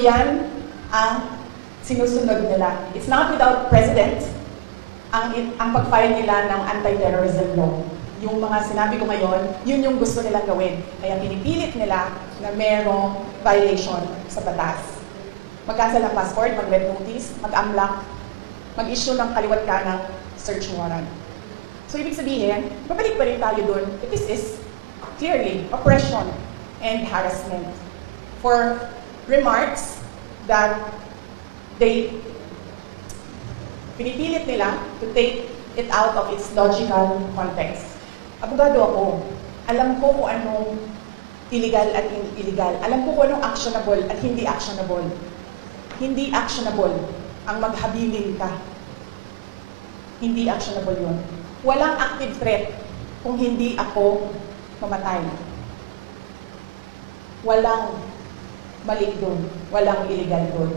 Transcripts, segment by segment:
yan ang sinusunod nila. It's not without precedent ang pag-file nila ng anti-terrorism law. Yung mga sinabi ko ngayon, yun yung gusto nilang gawin. Kaya pinipilit nila na merong violation sa batas. Mag-cancel ng passport, mag-red notice, mag-unlock, mag-issue ng kaliwat kanang search warrant. So ibig sabihin, babalik pa rin tayo dun. This is clearly oppression and harassment for remarks that pinipilit nila to take it out of its logical context. Abogado ako. Alam ko kung anong illegal at illegal. Alam ko kung anong actionable at hindi actionable. Hindi actionable ang maghabilin ka. Hindi actionable yun. Walang active threat kung hindi ako mamatay. Walang mali doon. Walang illegal doon.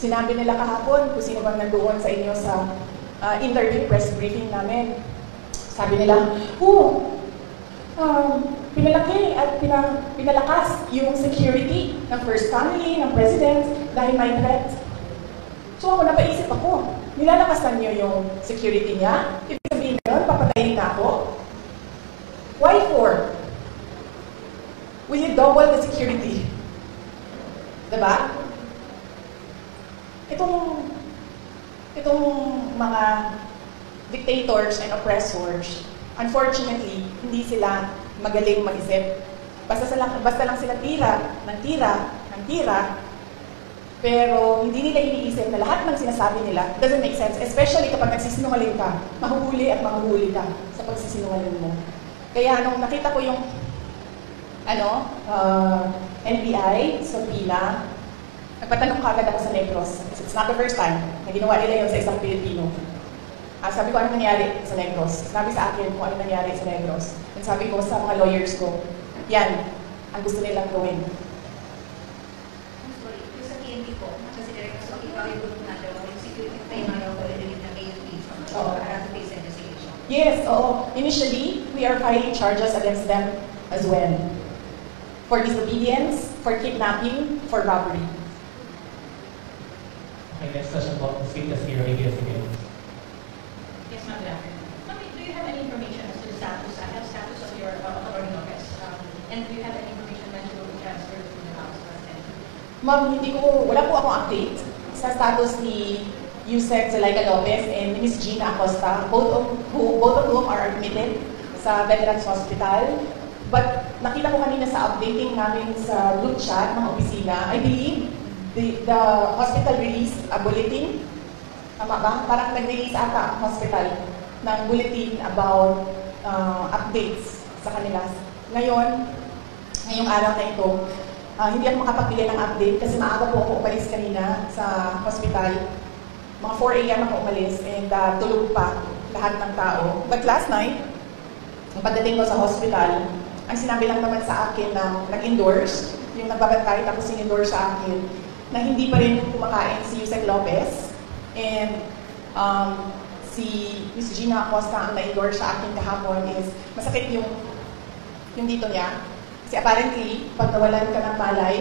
Sinabi nila kahapon, kung sino bang nandoon sa inyo sa interview press briefing namin, sabi nila, pinalaki at pinalakas yung security ng First Family, ng President, dahil may threat. So ako, napaisip ako, nilalakasan niyo yung security niya? Ibig sabihin na yun, papatayin na ako? Why for? Will you double the security? Diba? Itong mga dictators and oppressors, unfortunately, hindi sila magaling mag-isip. Basta lang sila tira, pero hindi nila iniisip na lahat ng sinasabi nila doesn't make sense, especially kapag nagsisinungaling ka, mahuhuli at mahuhuli ka sa pagsisinungaling mo. Kaya nung nakita ko yung NBI sa pila, nagpatanong kagad ako sa Negros. It's not the first time na ginawa nila yun sa isang Pilipino. Sabi ko, ano nangyari sa Negros? Sabi sa akin kung ano nangyari sa Negros. And sabi ko sa mga lawyers ko, yan, ang gusto nilang gawin. Sorry, yung sa PNP po, kasi so ikaw yung group na yung security tayo na yung pwede na KUP para to face investigation. Yes, oo. Initially, we are filing charges against them as well. For disobedience, for kidnapping, for robbery. Okay, next question po. Speak the theory again. Yes, ma'am. Ma'am, do you have any information as to the status of your authority office? And do you have any information when you will be transferred to the House? Ma'am, wala po akong update sa status ni Yusek Zulaika Lopez and Ms. Gina Acosta, both of whom are admitted sa Veterans Hospital. But nakita ko kanina sa updating namin sa group chat ng opisina, I believe the hospital released a bulletin. Tama ba? Parang nag-release ata ang hospital ng bulletin about updates sa kanila. Ngayong araw na ito, hindi ako makapagbigay ng update kasi maaga po ako umalis kanina sa hospital. Mga 4 a.m. ako umalis and tulog pa lahat ng tao. But last night, pagdating ko sa hospital, ang sinabi lang naman sa akin na nag-endorse, yung nagbabantay tapos sin-endorse sa akin, na hindi pa rin kumakain si Yusek Lopez and si Ms. Gina Acosta ang na-endorse sa akin kahapon is masakit yung dito niya. Kasi apparently, pag nawalan ka ng palay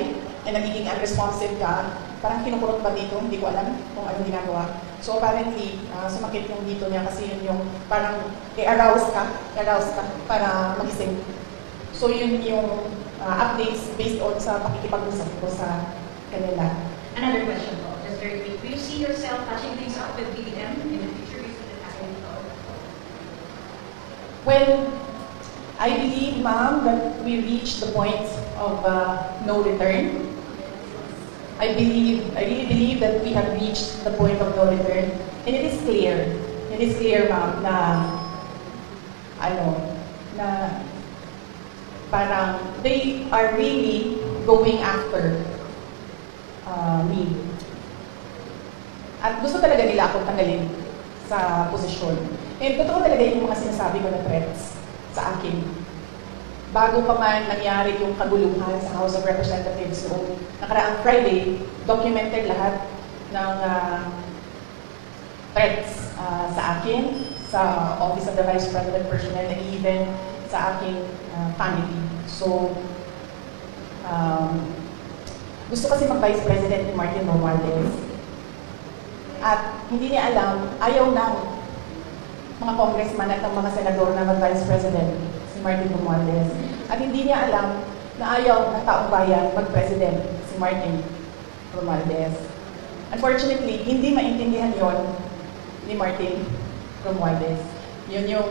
and nagiging unresponsive ka, parang kinukurot ba dito? Hindi ko alam kung ano ginagawa. So apparently, sumakit yung dito niya kasi yun yung parang i-arouse ka para magising. So yun yung updates based on sa pakikipag-usap ko sa kanila. Another question po, just very quick. Do you see yourself touching things up with BBM in the future? Well, I believe, ma'am, that we reached the point of no return. I really believe that we have reached the point of no return. And it is clear, ma'am, na parang they are really going after me. At gusto talaga nila akong tanggalin sa posisyon. And totoo talaga yung mga sinasabi ko na threats sa akin. Bago pa man nangyari yung kaguluhan sa House of Representatives noong nakaraang Friday, documented lahat ng threats sa akin, sa Office of the Vice President personnel, and even sa aking family. So, gusto kasi mag-Vice President ni Martin Romualdez. At hindi niya alam, ayaw ng mga congressman at ng mga senador na mag-Vice President si Martin Romualdez. At hindi niya alam na ayaw ng taong bayan mag-President si Martin Romualdez. Unfortunately, hindi maintindihan yon ni Martin Romualdez. Yun yung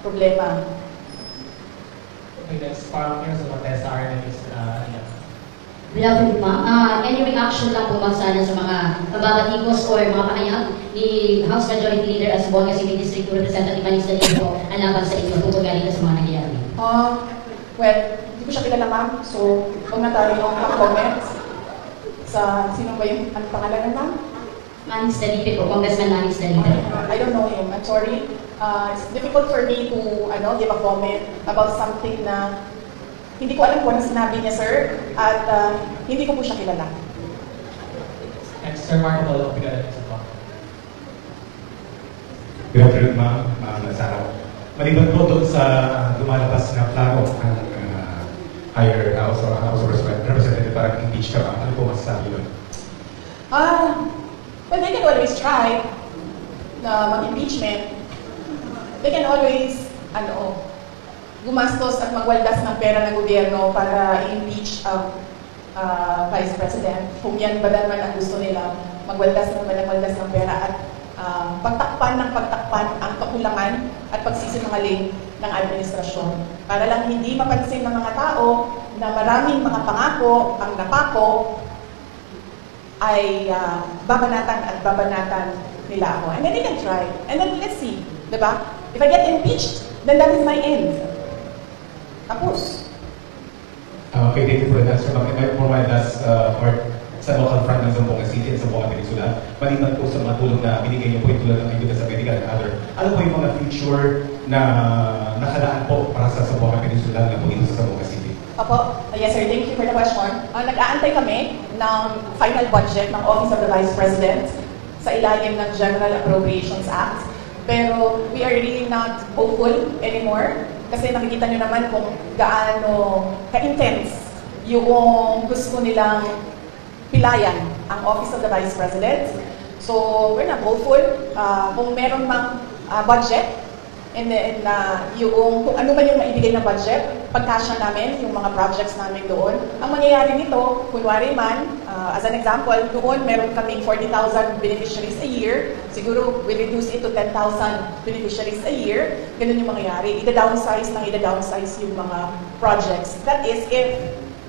problema. Okay, next parang here's the Montesa RNA is Good afternoon, ma'am. Any reaction lang po ma'am sana sa mga kababatikos or mga pahayag ni House Majority Leader as Buanga City District Representative Manisa Lino ang laban sa inyo tungkol ganito sa mga nangyayari? Well, hindi ko siya kilala ma'am, so huwag na tayo mag-comment sa sino ba yung ano pangalan ng ma'am? Manis Dalipe po, Congressman Manis Dalipe. I don't know him, I'm sorry. It's difficult for me to give a comment about something na hindi ko alam kung ano sinabi niya, sir, at hindi ko po siya kilala. Next, Sir Marco Polo, we got it. Good afternoon, ma'am. Sarah. Maliban po doon sa lumalabas na plano ng higher house or House of Representative para impeach ka, ma'am. Ano po masasabi yun? Well, they can always try na mag-impeachment. They can always, gumastos at magwaldas ng pera ng gobyerno para i-impeach ang Vice President. Kung yan ba naman ang gusto nila, magwaldas ng pera at pagtakpan ang kakulangan at pagsisinungaling ng administrasyon. Para lang hindi mapansin ng mga tao na maraming mga pangako ang napako ay babanatan nila ako. And then they can try. And then let's see. Diba? If I get impeached, then that is my end. Tapos. Okay, thank you for that. So, for my last part, sa local front ng Zamboanga City at Zamboanga Peninsula, maliban po sa mga tulong na binigay niyo po yung tulad ng ayuda sa medical and other, ano po yung mga future na nakalaan po para sa Zamboanga Peninsula na po dito sa Zamboanga City? Opo. Yes, sir. Thank you for the question. Nag-aantay kami ng final budget ng Office of the Vice President sa ilalim ng General Appropriations Act. Pero we are really not hopeful anymore kasi nakikita nyo naman kung gaano ka-intense yung gusto nilang pilayan ang Office of the Vice President. So, we're not hopeful. Kung meron mang budget, and yung kung ano man yung maibigay na budget, pagkasya namin yung mga projects namin doon. Ang mangyayari nito, kunwari man, as an example, doon meron kaming 40,000 beneficiaries a year. Siguro, we reduce it to 10,000 beneficiaries a year. Ganun yung mangyayari. Ida-downsize yung mga projects. That is if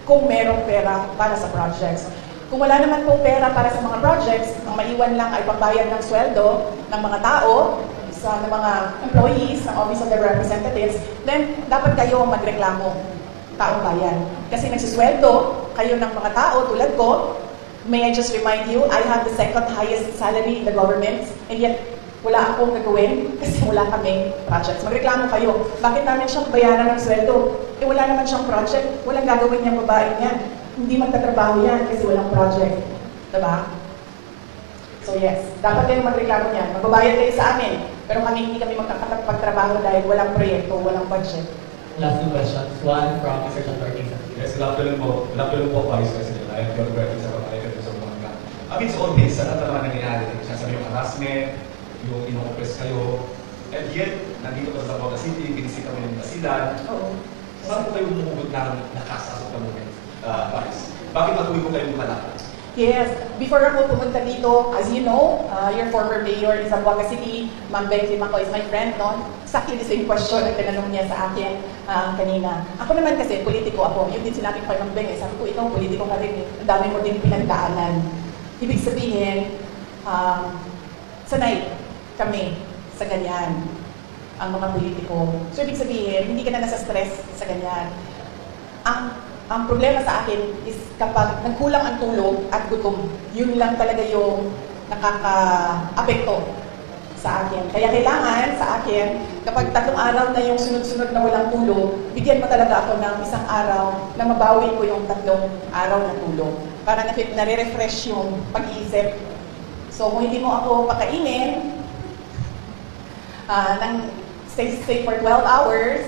kung merong pera para sa projects. Kung wala naman pong pera para sa mga projects, ang maiwan lang ay pagbayad ng sweldo ng mga tao, ng mga employees ng Office of the Representatives, then dapat kayo magreklamo, taong bayan. Kasi nagsusweldo kayo ng mga tao tulad ko. May I just remind you, I have the second highest salary in the government, and yet wala akong gagawin kasi wala kaming projects. Magreklamo kayo. Bakit namin siyang bayaran ng sweldo? Wala naman siyang project. Walang gagawin niyang babae niyan. Hindi magtatrabaho yan kasi walang project. Diba? So yes, dapat kayong magreklamo niyan. Magbabayad kayo sa amin. Pero hindi kami magkakapagtrabaho dahil walang proyekto, walang budget. Last two questions. One from Mr. John Ortiz. Yes, good afternoon po, Vice President. I am John Ortiz sa Pagkakita sa Zamboanga. Amidst all this, sa lahat naman nangyayari, sasabi yung harassment, yung ino-oppress kayo, and yet, nandito ka sa Zamboanga City, binisita mo yung basilan. Oo. Saan po kayo humuhugot ng nakasasok na moment, Vice? Bakit matuloy po kayo lumalakad? Yes. Before ako pumunta dito, as you know, your former mayor in Zamboanga City, Ma'am Beng Limaco is my friend, no? Exactly the same question na tinanong niya sa akin kanina. Ako naman kasi, politiko ako. Yung din sinabi ko kay Ma'am Beng, sabi ko, ikaw, politiko ka rin. Ang dami mo din pinagdaanan. Ibig sabihin, sanay kami sa ganyan, ang mga politiko. So, ibig sabihin, hindi ka na nasa-stress sa ganyan. Ang problema sa akin is kapag nagkulang ang tulog at gutom, yun lang talaga yung nakaka-apekto sa akin. Kaya kailangan sa akin, kapag 3 araw na yung sunod-sunod na walang tulog, bigyan mo talaga ako ng isang araw na mabawi ko yung 3 araw na tulog. Para nare-refresh yung pag-iisip. So kung hindi mo ako pakainin, stay for 12 hours,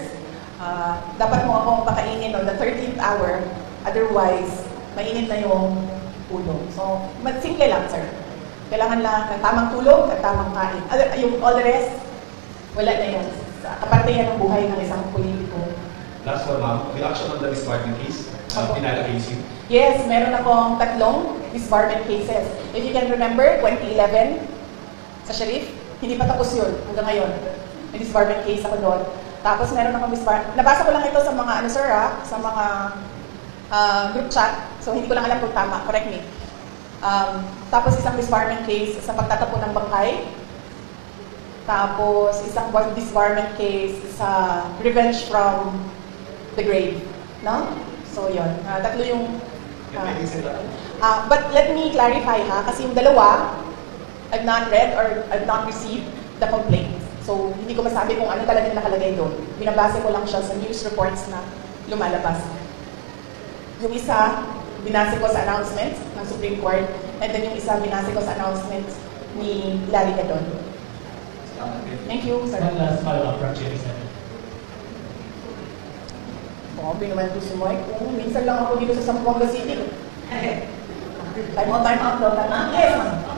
dapat mo akong pakainin on the 13th hour. Otherwise, mainit na yung ulo. So, simple lang, sir. Kailangan lang ng tamang tulog at tamang kain. Yung all the rest, wala na yan. Kaparte yan ng buhay ng isang politiko. Last one, ma'am. Reaction on the disbarment case? Pinala case you? Yes, meron akong 3 disbarment cases. If you can remember, 2011, sa Sheriff, hindi pa tapos yun hanggang ngayon. May disbarment case ako doon. Tapos meron akong disbarment. Nabasa ko lang ito sa mga, sa mga group chat. So, hindi ko lang alam kung tama. Correct me. Tapos isang disbarment case sa pagtatapon ng bangkay. Tapos isang disbarment case sa revenge from the grave. No? So, yun. 3 yung... but let me clarify ha, kasi yung dalawa, I've not read or I've not received the complaint. So, hindi ko masabi kung ano talagang nakalagay doon. Binabase ko lang siya sa news reports na lumalabas. Yung isa, binase ko sa announcement ng Supreme Court, and then yung isa, binase ko sa announcement ni Larry Gadon. Thank you, sir. One last follow-up from Jerry Senator. Naman po si Mike. Minsan lang ako dito sa Zamboanga City. Time out, no? Yes, ma'am.